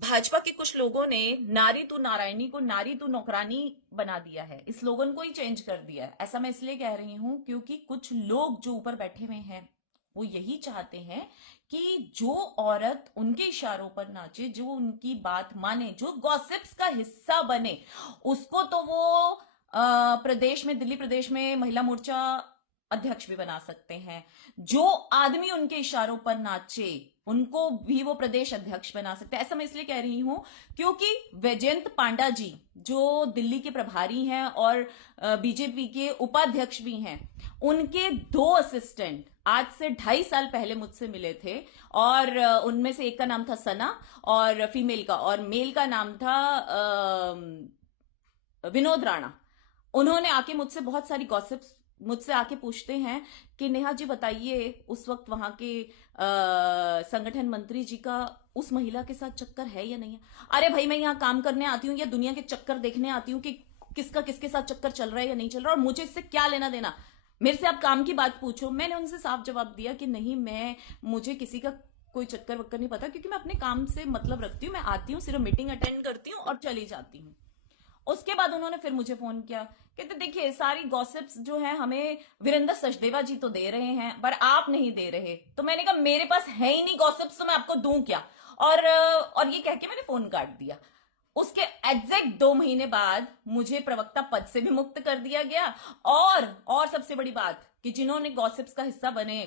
भाजपा के कुछ लोगों ने नारी तू नारायणी को नारी तू नौकरानी बना दिया है। इस स्लोगन को ही चेंज कर दिया है। ऐसा मैं इसलिए कह रही हूं क्योंकि कुछ लोग जो ऊपर बैठे हुए हैं वो यही चाहते हैं कि जो औरत उनके इशारों पर नाचे, जो उनकी बात माने, जो गॉसिप्स का हिस्सा बने, उसको तो वो प्रदेश में, दिल्ली प्रदेश में महिला मोर्चा अध्यक्ष भी बना सकते हैं। जो आदमी उनके इशारों पर नाचे उनको भी वो प्रदेश अध्यक्ष बना सकते हैं। ऐसा मैं इसलिए कह रही हूं क्योंकि वैजयंत पांडा जी जो दिल्ली के प्रभारी हैं और बीजेपी के उपाध्यक्ष भी हैं, उनके दो असिस्टेंट आज से 2.5 साल पहले मुझसे मिले थे और उनमें से एक का नाम था सना और फीमेल का, और मेल का नाम था विनोद राणा। उन्होंने आके मुझसे बहुत सारी गॉसिप्स मुझसे आके पूछते हैं कि नेहा जी बताइए उस वक्त वहां के संगठन मंत्री जी का उस महिला के साथ चक्कर है या नहीं है। अरे भाई, मैं यहाँ काम करने आती हूँ या दुनिया के चक्कर देखने आती हूँ कि किसका किसके साथ चक्कर चल रहा है या नहीं चल रहा, और मुझे इससे क्या लेना देना। मेरे से आप काम की बात पूछो। मैंने उनसे साफ जवाब दिया कि नहीं, मुझे किसी का कोई चक्कर वक्कर नहीं पता, क्योंकि मैं अपने काम से मतलब रखती हूँ। मैं आती हूँ, सिर्फ मीटिंग अटेंड करती हूँ और चली जाती हूँ। उसके बाद उन्होंने फिर मुझे फोन किया, कहते देखिए सारी गॉसिप्स जो है हमें वीरेंद्र सचदेवा जी तो दे रहे हैं पर आप नहीं दे रहे। तो मैंने कहा मेरे पास है ही नहीं गॉसिप्स, तो मैं आपको दूं क्या। और ये कह के मैंने फोन काट दिया। उसके एग्जैक्ट 2 महीने बाद मुझे प्रवक्ता पद से भी मुक्त कर दिया गया। और सबसे बड़ी बात कि जिन्होंने गॉसिप्स का हिस्सा बने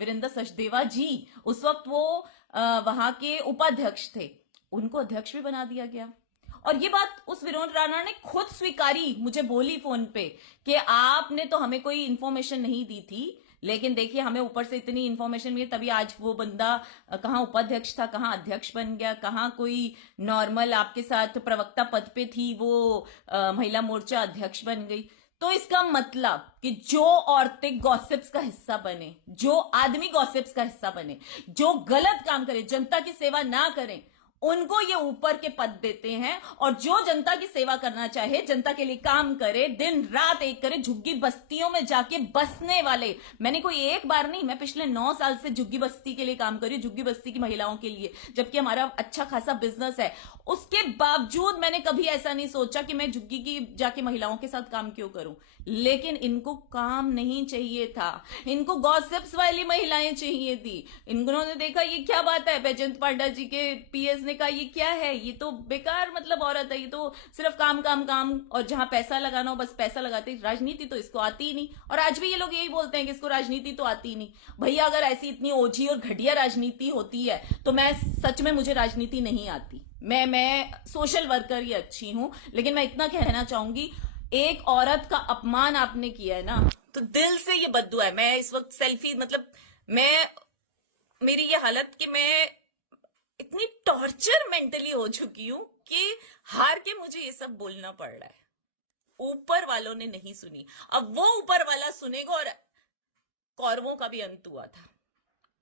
वीरेंद्र सचदेवा जी, उस वक्त वो वहां के उपाध्यक्ष थे, उनको अध्यक्ष भी बना दिया गया। और ये बात उस विनोद राणा ने खुद स्वीकारी, मुझे बोली फोन पे कि आपने तो हमें कोई इंफॉर्मेशन नहीं दी थी, लेकिन देखिए हमें ऊपर से इतनी इंफॉर्मेशन मिली, तभी आज वो बंदा कहाँ उपाध्यक्ष था, कहाँ अध्यक्ष बन गया, कहाँ कोई नॉर्मल आपके साथ प्रवक्ता पद पे थी वो महिला मोर्चा अध्यक्ष बन गई। तो इसका मतलब कि जो औरतें गॉसिप्स का हिस्सा बने, जो आदमी गॉसिप्स का हिस्सा बने, जो गलत काम करे, जनता की सेवा ना करें, उनको ये ऊपर के पद देते हैं। और जो जनता की सेवा करना चाहे, जनता के लिए काम करे, दिन रात एक करे, झुग्गी बस्तियों में जाके बसने वाले, मैंने कोई एक बार नहीं, मैं पिछले 9 साल से झुग्गी बस्ती के लिए काम कर रही हूँ, झुग्गी बस्ती की महिलाओं के लिए, जबकि हमारा अच्छा खासा बिजनेस है। उसके बावजूद मैंने कभी ऐसा नहीं सोचा कि मैं झुग्गी की जाके महिलाओं के साथ काम क्यों करूं। लेकिन इनको काम नहीं चाहिए था, इनको गॉसिप्स वाली महिलाएं चाहिए थी। इन्होंने देखा ये क्या बात है, वैजयंत पांडा जी के पीएस ने कहा ये क्या है, ये तो बेकार मतलब औरत है, ये तो सिर्फ काम काम काम, और जहां पैसा लगाना हो बस पैसा लगाते, राजनीति तो इसको आती ही नहीं। और आज भी ये लोग यही बोलते हैं कि इसको राजनीति तो आती ही नहीं। भैया अगर ऐसी इतनी ओझी और घटिया राजनीति होती है तो मैं सच में, मुझे राजनीति नहीं आती। मैं सोशल वर्कर ही अच्छी हूं, लेकिन मैं इतना कहना चाहूंगी, एक औरत का अपमान आपने किया है ना, तो दिल से ये बद्दुआ है। मैं इस वक्त सेल्फी मतलब मैं मेरी ये हालत कि मैं इतनी टॉर्चर मेंटली हो चुकी हूं कि हार के मुझे ये सब बोलना पड़ रहा है। ऊपर वालों ने नहीं सुनी, अब वो ऊपर वाला सुनेगा। और कौरवों का भी अंत हुआ था।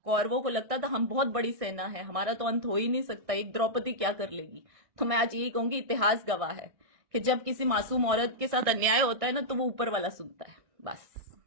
कौरवों को लगता था हम बहुत बड़ी सेना है, हमारा तो अंत हो ही नहीं सकता, एक द्रौपदी क्या कर लेगी। तो मैं आज यही कहूंगी, इतिहास गवाह है कि जब किसी मासूम औरत के साथ अन्याय होता है ना, तो वो ऊपर वाला सुनता है। बस।